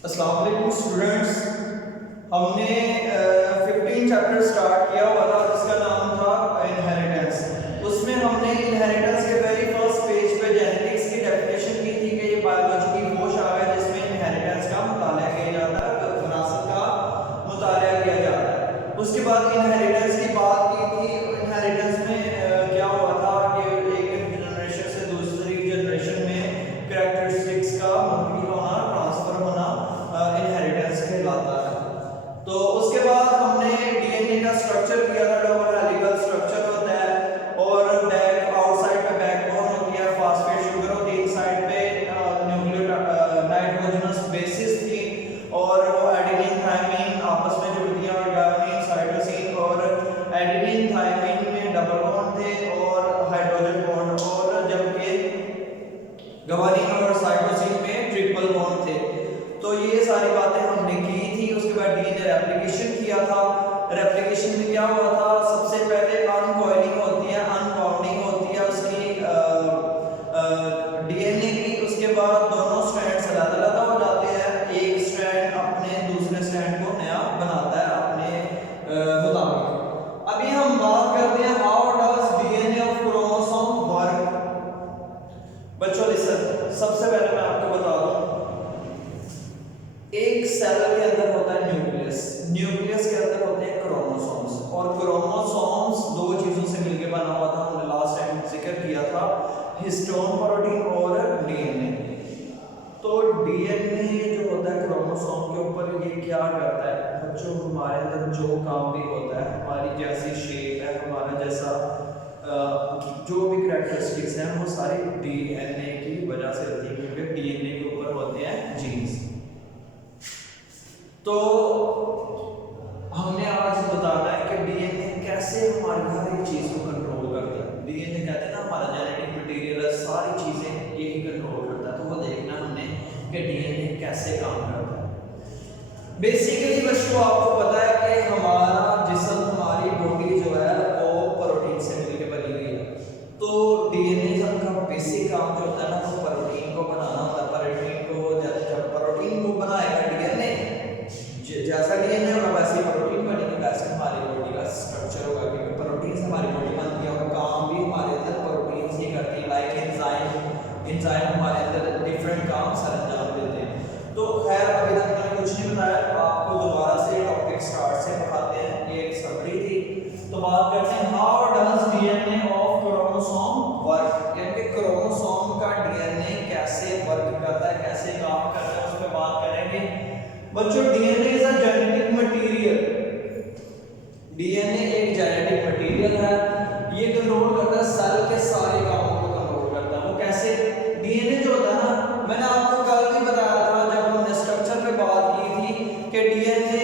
अस्सलाम वालेकुम स्टूडेंट्स। हमने 15 चैप्टर स्टार्ट किया हुआ था जिसका नाम था इनहेरिटेंस। उसमें हमने इनहेरिटेंस के वेरी फर्स्ट पेज पे जेनेटिक्स की डेफिनेशन की थी कि ये बायोलॉजी की वो शाखा है जिसमें इनहेरिटेंस का मुताला किया जाता है, विरासत का मुताला किया जाता है। उसके बाद इनहेरिटेंस की बात की थी। इनहेरिटेंस में क्या हुआ था कि एक जनरेशन से दूसरी जनरेशन में कैरेक्टरिस्टिक्स का मुंतकिल होना, ट्रांसफर होना इनहेरिटेंस कहलाता है। तो उसके बाद हमने डीएनए का स्ट्रक्चर किया था। डबल हेलिकल स्ट्रक्चर होता है और बैक आउटसाइड पे बैकबोन होती है, फास्फेट शुगर होती है, इनसाइड पे नाइट्रोजनस बेसिस थी और वो एडेनिन थायमिन आपस में जुड़ती हैं और गायनिन साइटोसिन और एडेनिन थायमिन में डबल बॉन्ड थे और हाइड्रोजन बॉन्ड, और जबकि गवानीन और साइटोसिन में ट्रिपल बॉन्ड थे। तो ये सारी बातें हमने की थी। उसके बाद डीएनए रेप्लिकेशन किया था। रेप्लिकेशन में क्या हुआ था, सबसे पहले अनकॉइलिंग होती है, अनबाउंडिंग होती है उसकी डीएनए की। उसके बाद दोनों स्ट्रैंड्स अलग-अलग हो जाते हैं, एक स्ट्रैंड अपने दूसरे स्ट्रैंड को नया बनाता है अपने मुताबिक। अभी हम बात करते हैं how does DNA of chromosome work. बच्चों लिसन, सबसे पहले मैं आपको बता दूं, एक सेल के अंदर होता है न्यूक्लियस, न्यूक्लियस के अंदर होते हैं क्रोमोसोम्स, और क्रोमोसोम्स दो चीजों से मिलकर बना हुआ था। हमने लास्ट टाइम जिक्र किया था, हिस्टोन प्रोटीन और डीएनए। तो डीएनए जो होता है क्रोमोसोम के ऊपर, ये क्या करता है बच्चों, हमारे अंदर जो काम भी होता है, हमारी जैसी शेप है, हमारा जैसा जो भी कैरेक्टरिस्टिक्स हैं, वो सारी डीएनए की वजह से होती है, क्योंकि डीएनए के ऊपर होते हैं जीन्स। तो हमने आज बताना है कि डीएनए कैसे हमारी हर एक चीज को कंट्रोल करता है। डीएनए कहते हैं ना हमारा जेनेटिक मटेरियल है, सारी चीजें यही कंट्रोल करता है। तो वो देखना हमने कि डीएनए कैसे काम करता है। बेसिकली बच्चों आपको पता है कि हमारा जिस्म, हमारी बॉडी जो है वो प्रोटीन से मिलकर बनी हुई है। तो डीएनए का बेसिक काम जो होता है ना, वो प्रोटीन को बनाना होता है। जब प्रोटीन को बनाएगा डीएनए, जैसा डीएनए होगा वैसे प्रोटीन बनेगा, वैसे हमारी बॉडी का स्ट्रक्चर होगा, क्योंकि प्रोटीन से हमारी बॉडी बनती है और काम भी हमारे अंदर प्रोटीन से करती है। लाइक एंजाइम हमारे अंदर डिफरेंट काम सरंजाम देते हैं। तो खैर अभी तक मैंने कुछ नहीं बताया, आपको दोबारा से टॉपिक स्टार्ट से पढ़ाते हैं। ये एक समरी थी। तो बात करते हैं how does DNA of chromosome work, यानी क्रोमोसोम का डीएनए कैसे वर्क करता है, कैसे काम करता है, उस पर बात करेंगे। बच्चों DNA is a genetic material. DNA एक जेनेटिक मटेरियल है। ये कंट्रोल करता है सेल के सारे कामों को कंट्रोल करता है। वो कैसे, डीएनए जो होता है ना, मैंने आपको कल भी बताया था जब हमने स्ट्रक्चर पे बात की थी कि डीएनए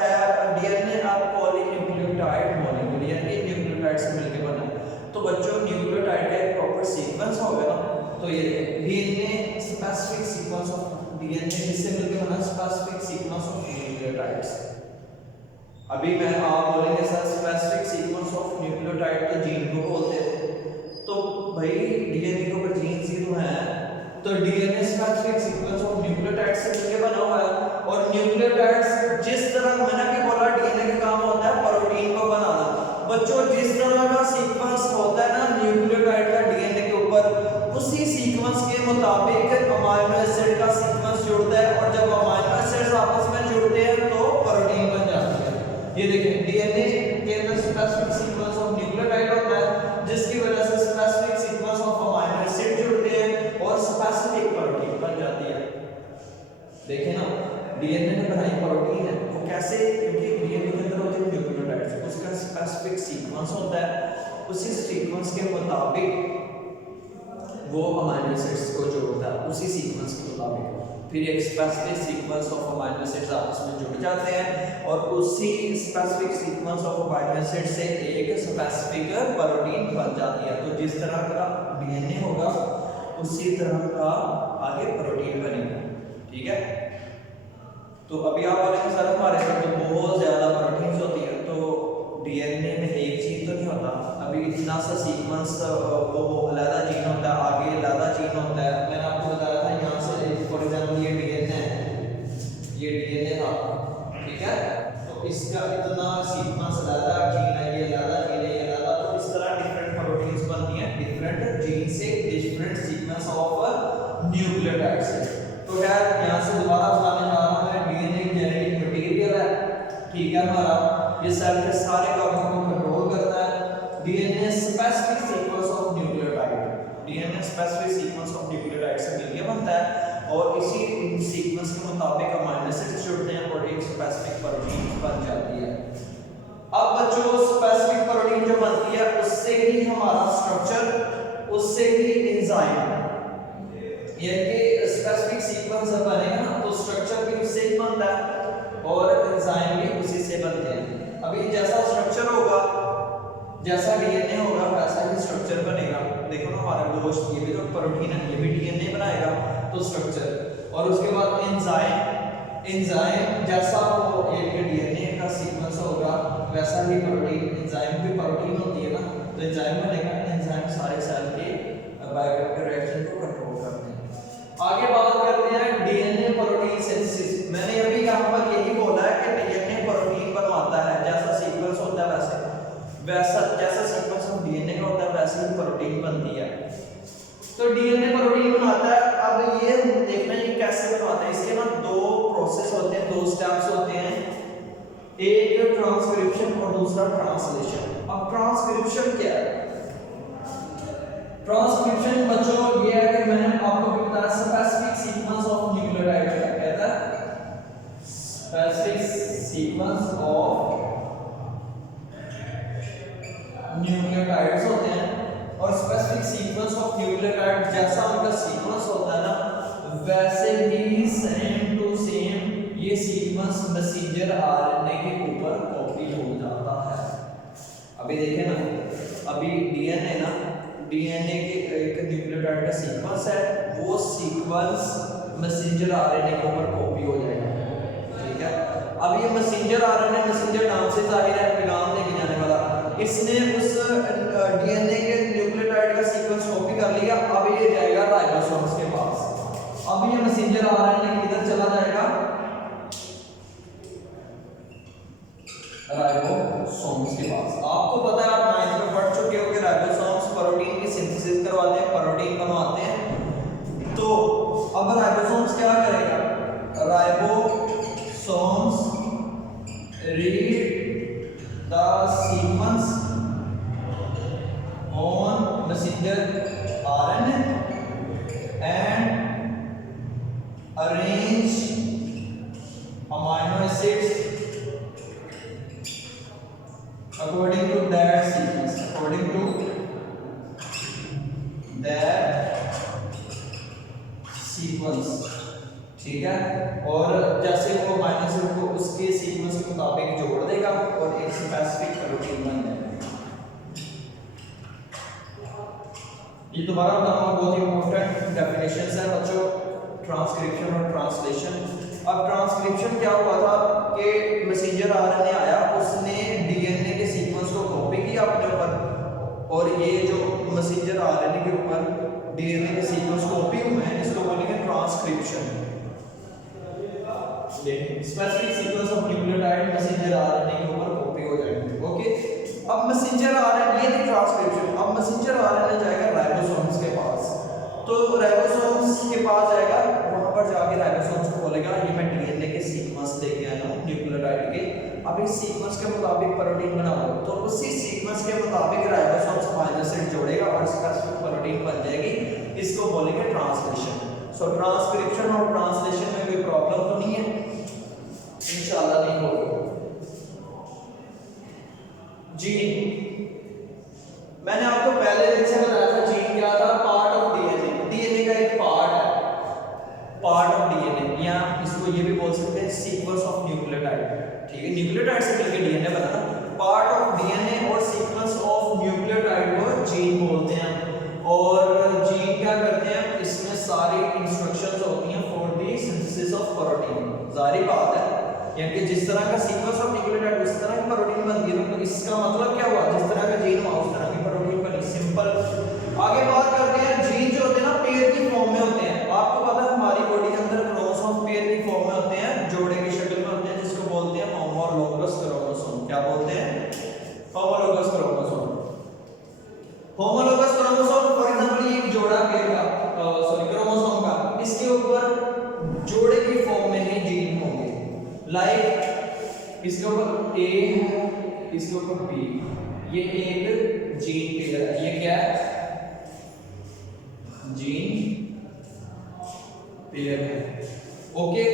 है, डीएनए आप पॉलीन्यूक्लियोटाइड मॉलिक्यूल, यानी न्यूक्लियोटाइड से मिलकर बना है। तो बच्चों न्यूक्लियोटाइड का एक प्रॉपर सीक्वेंस होगा ना, तो ये DNA specific sequence of DNA जिससे मिलकर बना स्पेसिफिक सीक्वेंस ऑफ न्यूक्लियोटाइड्स। अभी मैं आप बोलेंगे sir specific sequence of nucleotide तो जीन को बोलते थे। तो भाई डीएनए के ऊपर जीन्स ही तो हैं, तो DNA specific sequence of nucleotide से मिलकर बना हुआ है। और न्यूक्लियोटाइड्स जिस तरह मैंने भी बोला डीएनए का काम होता है प्रोटीन को बनाना। बच्चों जिस तरह का सीक्वेंस होता है ना न्यूक्लियोटाइड का डीएनए के ऊपर, उसी सीक्वेंस के मुताबिक अमीनो एसिड का सीक्वेंस जुड़ता है, और जब अमीनो एसिड्स आपस में जुड़ते हैं तो प्रोटीन बन जाता है। ये देखिए डीएनए के अंदर स्पेसिफिक सीक्वेंस ऑफ न्यूक्लियोटाइड होता है, जिसकी वजह से specific sequence of amino acid जुड़ते हैं और स्पेसिफिक प्रोटीन बन जाती है। देखें ना, डीएनए ने बनाई प्रोटीन है, वो कैसे, क्योंकि डीएनए के अंदर होते हैं न्यूक्लियोटाइड्स, उसका स्पेसिफिक सीक्वेंस होता है, उसी सीक्वेंस के मुताबिक वो अमीनो एसिड्स को जोड़ता है, उसी सीक्वेंस के मुताबिक फिर एक specific sequence of amino acids आपस में जुड़ जाते हैं, और उसी specific sequence of amino acid से एक स्पेसिफिक प्रोटीन बन जाती है। तो जिस तरह का डीएनए होगा उसी तरह का आगे प्रोटीन बनेगा। ठीक है। तो अभी आप बोलेंगे सर हमारे अंदर तो बहुत ज्यादा प्रोटीन्स होती है, तो डीएनए में एक जीन तो नहीं होता। अभी इतना सा सीक्वेंस वो अलग जीन होता है, आगे अलग जीन होता है। मैंने आपको बताया था यहाँ से फॉर एग्जांपल ये डीएनए है, जीन से डिफरेंट सीक्वेंस ऑफ न्यूक्लियोटाइड से। तो खैर यहाँ से दोबारा बताने जा रहा हूँ मैं, डीएनए एक जेनेटिक मटेरियल है, ठीक है हमारा, ये सेल के सारे कामों को कंट्रोल करता है। DNA specific sequence of nucleotide, DNA specific sequence of nucleotide से मिलकर बनता है और इसी सीक्वेंस के मुताबिक अमीनो एसिड्स जुड़ते हैं और एक स्पेसिफिक प्रोटीन बन जाती है। अब बच्चों स्पेसिफिक प्रोटीन जो बनती है उससे ही हमारा स्ट्रक्चर, उससे ही एंजाइम, यानी कि स्पेसिफिक सीक्वेंस बनेगा ना तो स्ट्रक्चर भी उससे ही बनता है और एंजाइम भी उसी से बनते हैं। अभी जैसा स्ट्रक्चर होगा, जैसा डीएनए होगा वैसा ही स्ट्रक्चर बनेगा। देखो ना हमारा गोश्त, ये भी तो प्रोटीन है, ये भी डीएनए बनाएगा तो स्ट्रक्चर, और उसके बाद एंजाइम, एंजाइम जैसा वो एक डीएनए का सीक्वेंस होगा वैसा ही प्रोटीन, एंजाइम भी प्रोटीन होती है ना तो एंजाइम बनेगा। एंजाइम सारे सेल के बायोकेमिकल रिएक्शन को कंट्रोल करते हैं। आगे बात करते हैं डीएनए प्रोटीन सिंथेसिस। मैंने अभी यहाँ पर यही बोला है कि डीएनए प्रोटीन बनवाता है, जैसा सीक्वेंस होता है वैसा जैसा सीक्वेंस ऑफ डीएनए का होता है वैसे ही प्रोटीन बनती है। तो डीएनए प्रोटीन बनाता है। अब ये देखना ये कैसे बनवाता है, इसके ना दो प्रोसेस होते हैं, दो स्टेप्स होते हैं, एक ट्रांसक्रिप्शन और दूसरा ट्रांसलेशन। अब ट्रांसक्रिप्शन क्या है? ट्रांसक्रिप्शन बच्चों ये है कि मैंने आपको बताया स्पेसिफिक सीक्वेंस ऑफ न्यूक्लियोटाइड क्या कहता है, स्पेसिफिक सीक्वेंस ऑफ न्यूक्लियोटाइड्स होते हैं और स्पेसिफिक सीक्वेंस ऑफ न्यूक्लियोटाइड जैसा उनका सीक्वेंस होता है ना वैसे ही सेम टू सेम ये सीक्वेंस मैसेंजर आरएनए के ऊपर कॉपी हो जाता है। अभी देखें ना, अभी डीएनए ना, डीएनए के एक न्यूक्लियोटाइड का सीक्वेंस है, वो सीक्वेंस मैसेंजर आरएनए के ऊपर कॉपी हो जाएगा, ठीक है। अब ये मैसेंजर आरएनए, मैसेंजर नाम से जाहिर है पैगाम लेके जाने वाला, इसने उस डीएनए के न्यूक्लियोटाइड का सीक्वेंस कॉपी कर लिया। अब ये जाएगा राइबोसोम्स के पास। अब ये मैसेंजर आरएनए किधर चला जाएगा, राइबोसोम्स के पास। आपको पता है, आप 9th में पढ़ चुके हो कि राइबोसोम्स प्रोटीन की सिंथेसिस करवाते हैं, प्रोटीन बनवाते हैं। तो अब राइबोसोम्स क्या करेगा, ribosomes read the sequence on messenger RNA and arrange amino acids according to that sequence, according to that sequence, ठीक है। और जैसे वो अमीनो एसिड को उसके सीक्वेंस के मुताबिक जोड़ देगा और एक स्पेसिफिक प्रोटीन बन जाएगा। ये दोबारा बताऊंगा, बहुत इंपॉर्टेंट डेफिनेशंस है बच्चों, ट्रांसक्रिप्शन और ट्रांसलेशन। अब ट्रांसक्रिप्शन क्या हुआ था कि मैसेंजर आरएनए आया, उसने डीएनए के सीक्वेंस को कॉपी किया अपने ऊपर, और ये जो मैसेंजर आरएनए के ऊपर डीएनए के सीक्वेंस कॉपी हुए हैं इसको बोलेंगे ट्रांसक्रिप्शन। देखिए specific sequence of nucleotide messenger RNA के ऊपर कॉपी हो जाएंगे, ओके। अब मैसेंजर आरएनए, ये थी ट्रांसक्रिप्शन। अब मैसेंजर आरएनए जाएगा राइबोसोम्स के पास, तो राइबोसोम्स के पास जाएगा, वहां पर जाके राइबोसोम्स को बोलेगा ये मैं डीएनए के सीक्वेंस लेके आया हूं न्यूक्लियोटाइड के, अब इस सीक्वेंस के मुताबिक प्रोटीन बनाओ। तो उसी सीक्वेंस के मुताबिक राइबोसोम्स अमीनो एसिड जोड़ेगा और स्पेसिफिक प्रोटीन बन जाएगी, इसको बोलेंगे ट्रांसलेशन। सो ट्रांसक्रिप्शन और ट्रांसलेशन में कोई प्रॉब्लम तो नहीं है, इंशाल्लाह नहीं होगी। जीन, मैंने आपको पहले दिन से बताया था जीन क्या था, पार्ट ऑफ डीएनए, डीएनए का एक पार्ट है, पार्ट ऑफ डीएनए, या इसको ये भी बोल सकते हैं सीक्वेंस ऑफ न्यूक्लियोटाइड, ठीक है। न्यूक्लियोटाइड से मिलकर डीएनए बना ना, पार्ट ऑफ डीएनए और सीक्वेंस ऑफ न्यूक्लियोटाइड को जीन बोलते हैं। और जीन क्या करते हैं, इसमें सारी इंस्ट्रक्शंस होती हैं for the synthesis of protein. जाहिर बात है, यानी जिस तरह का सीक्वेंस ऑफ न्यूक्लियोटाइड उस तरह की प्रोटीन बनती है, तो इसका मतलब क्या हुआ, जिस तरह का जीन हुआ उस तरह की प्रोटीन बनी, सिंपल। आगे बात करते हैं, जीन जो होते हैं ना पेयर की फॉर्म में होते हैं। आपको पता है हमारी बॉडी के अंदर क्रोमोसोम पेयर की फॉर्म में होते हैं, जोड़े की शक्ल में होते हैं, जिसको बोलते हैं होमोलोगस क्रोमोसोम। क्या बोलते हैं, homologous chromosome. Homologous chromosome for example like इसके ऊपर ए है, इसके ऊपर बी, ये एक जीन पेयर है। ये क्या है? जीन पेयर है। ओके,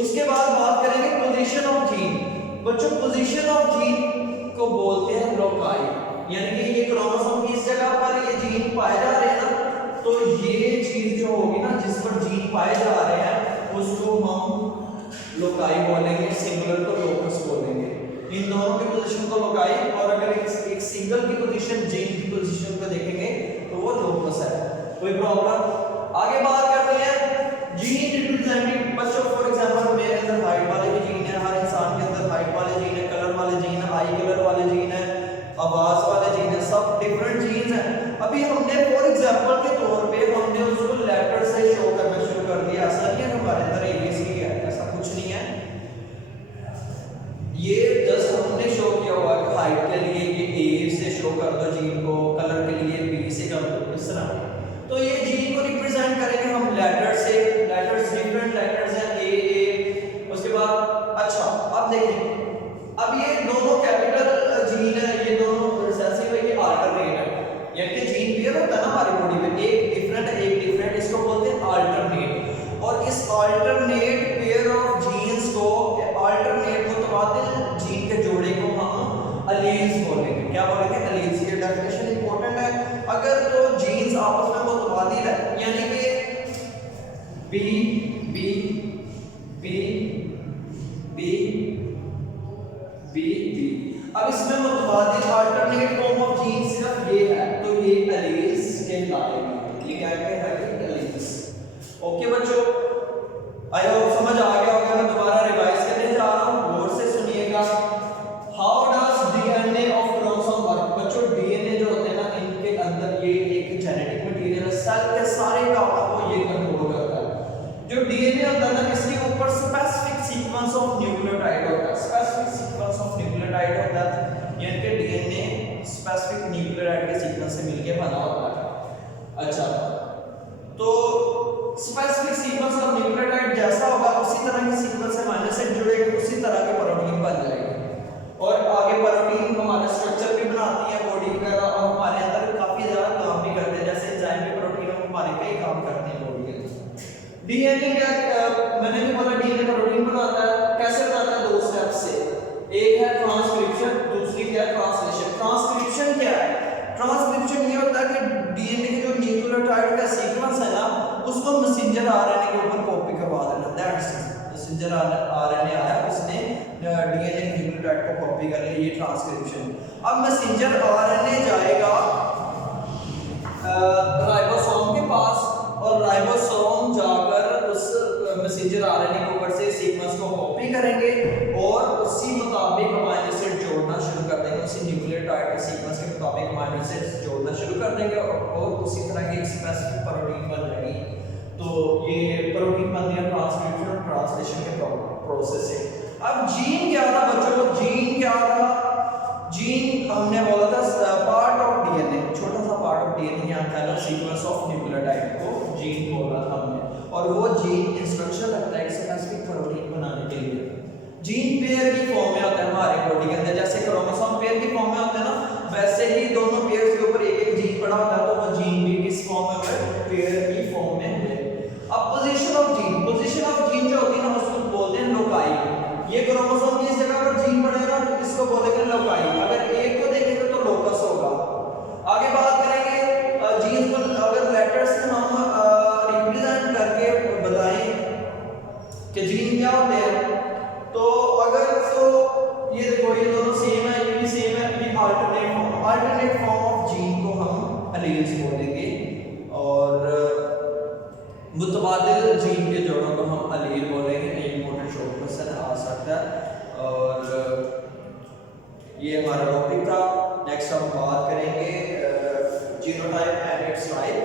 उसके बाद बात करेंगे पोजीशन ऑफ जीन। बच्चों पोजीशन ऑफ जीन को बोलते हैं लोकाई, यानी कि ये क्रोमोसोम किस जगह पर ये जीन पाए जा रहे हैं ना, तो ये चीज जो होगी ना जिस पर जीन पाए जा रहे हैं उसको हम लोकाई बोलेंगे, सिंगुलर को लोकस बोलेंगे। इन दोनों की पोजीशन को लोकाई, और अगर एक सिंगल की पोजीशन जीन की पोजीशन को देखेंगे तो वो लोकस है। कोई प्रॉब्लम? आगे बात करते हैं जीन रिप्रेजेंटिंग। बच्चों फॉर एग्जांपल मेरे अंदर हाइट वाले भी जीन है, हर इंसान के अंदर हाइट वाले जीन है, कलर वाले जीन है, आई कलर वाले जीन है, आवाज वाले जीन है, सब डिफरेंट जीन्स हैं। अभी हमने फॉर एग्जांपल के तौर पे हमने उसको लेटर से शो करना शुरू कर दिया। ऐसा नहीं है हमारे अंदर एबीसी है, ऐसा कुछ नहीं है। ये जस्ट हमने शो किया हुआ है हाइट के लिए ये ए से शो कर दो जीन को, कलर के लिए बी से कर दो, इस तरह। तो ये जीन को रिप्रेजेंट करेंगे हम लेटर से। लेटर्स डिफरेंट लेटर्स हैं, ए। उसके बाद अच्छा अब देखिए, अब ये दोनों कैपिटल जीन है, ये दोनों रिसेसिव है, ये अल्टरनेट है। यानी जीन पेयर होता है ना हमारी बॉडी में, एक डिफरेंट एक डिफरेंट, इसको बोलते हैं अल्टरनेट। और इस अल्टरनेट पेयर ऑफ जीन्स को, अल्टरनेट मुतबादिल जीन के जोड़े को हम अलील्स बोलेंगे। क्या बोलेंगे? अलील्स। ये डेफिनेशन इंपॉर्टेंट है। अगर तो जीन्स आपस में मुतबादिल है, यानी कि B B B B B B, अब इसमें मुतबादिल अल्टरनेट फॉर्म ऑफ जीन सिर्फ ये है, तो ये एलील्स कहलाएंगे। ये क्या कहलाएंगे? एलील्स। ओके बच्चों, आई होप समझ आ गया होगा। मैं दोबारा रिवाइज करने जा रहा हूं, गौर से सुनिएगा। How does DNA of chromosome work? बच्चों डीएनए जो होते हैं ना, इनके अंदर ये एक जेनेटिक मटेरियल है, सेल के सारे कामों को ये कंट्रोल करता है। जो डीएनए होता है ना, इसके ऊपर स्पेसिफिक सीक्वेंस ऑफ न्यूक्लियोटाइड होता है, स्पेसिफिक सीक्वेंस ऑफ न्यूक्लियोटाइड होता है, यानी कि डीएनए स्पेसिफिक न्यूक्लियोटाइड के सीक्वेंस से मिलके बना होता है। अच्छा, तो स्पेसिफिक सीक्वेंस ऑफ न्यूक्लियोटाइड जैसा होगा उसी तरह की सीक्वेंस से अमीनो एसिड जुड़ेंगे, उसी तरह के प्रोटीन बन जाएंगे। और आगे प्रोटीन हमारा स्ट्रक्चर भी बनाती है बॉडी वगैरह, और हमारे अंदर काफी ज्यादा काम भी करते हैं, जैसे एंजाइम के प्रोटीन हमारे कई काम करते हैं बॉडी के अंदर। डीएनए क्या, मैंने भी बोला डीएनए प्रोटीन बनाता है। कैसे बनाता है? दो स्टेप से। एक है ट्रांसक्रिप्शन, दूसरी क्या है? ट्रांसलेशन। ट्रांसक्रिप्शन क्या है? ट्रांसक्रिप्शन ये होता है कि डीएनए के जो न्यूक्लियोटाइड का सीक्वेंस है ना, उसको मैसेंजर आरएनए के ऊपर कॉपी करवा देना। दैट्स मैसेंजर आरएनए आया, उसने डीएनए न्यूक्लियोटाइड को कॉपी कर लिया, ये ट्रांसक्रिप्शन। अब मैसेंजर आरएनए जाएगा राइबोसोम के पास, और राइबोसोम जाकर उस मैसेंजर आरएनए के ऊपर से सीक्वेंस को कॉपी करेंगे और उसी मुताबिक अमीनो एसिड जोड़ना शुरू कर देंगे, उसी न्यूक्लियोटाइड के सीक्वेंस के मुताबिक अमीनो एसिड जोड़ना शुरू कर देंगे, और उसी तरह की एक स्पेसिफिक प्रोटीन बन जाएगी। तो ये प्रोटीन बनती है ट्रांसक्रिप्शन और ट्रांसलेशन के प्रोसेस से। अब जीन क्या था बच्चों? जीन क्या था? जीन हमने बोला था पार्ट ऑफ डीएनए, छोटा सा पार्ट ऑफ डीएनए, यहाँ कह लो सीक्वेंस ऑफ न्यूक्लियोटाइड को जीन बोला था हमने, और वो जीन इंस्ट्रक्शन रखता है एक स्पेसिफिक प्रोटीन बनाने के लिए। जीन पेयर की फॉर्म में होता है हमारे बॉडी के अंदर, जैसे क्रोमोसोम पेयर की फॉर्म में होता है ना, वैसे ही दोनों पेयर्स के ऊपर एक एक जीन पड़ा होता है, तो वो जीन भी किस फॉर्म में है? पेयर की फॉर्म में है। अब position of gene, position of gene जो होती है ना, उसको बोलते हैं लोकाई। ये क्रोमोसोम की इस जगह पर जीन पड़ेगा तो इसको बोलेंगे लोकाई। अगर एक को देखेंगे तो लोकस होगा। आगे बात करेंगे जीन को अगर लेटर्स से हम रिप्रेजेंट करके बताएं कि जीन क्या होते हैं, तो अगर तो ये देखो ये दोनों सेम है, ये भी सेम है, ये अल्टरनेट फॉर्म ऑफ जीन को हम एलील्स बोलेंगे, और मुतबादिल जीन के जोड़ों को हम अलील बोलेंगे। ये इंपॉर्टेंट शॉर्ट क्वेश्चन आ सकता है, और ये हमारा टॉपिक था। नेक्स्ट हम बात करेंगे जीनोटाइप एंड इट्स टाइप।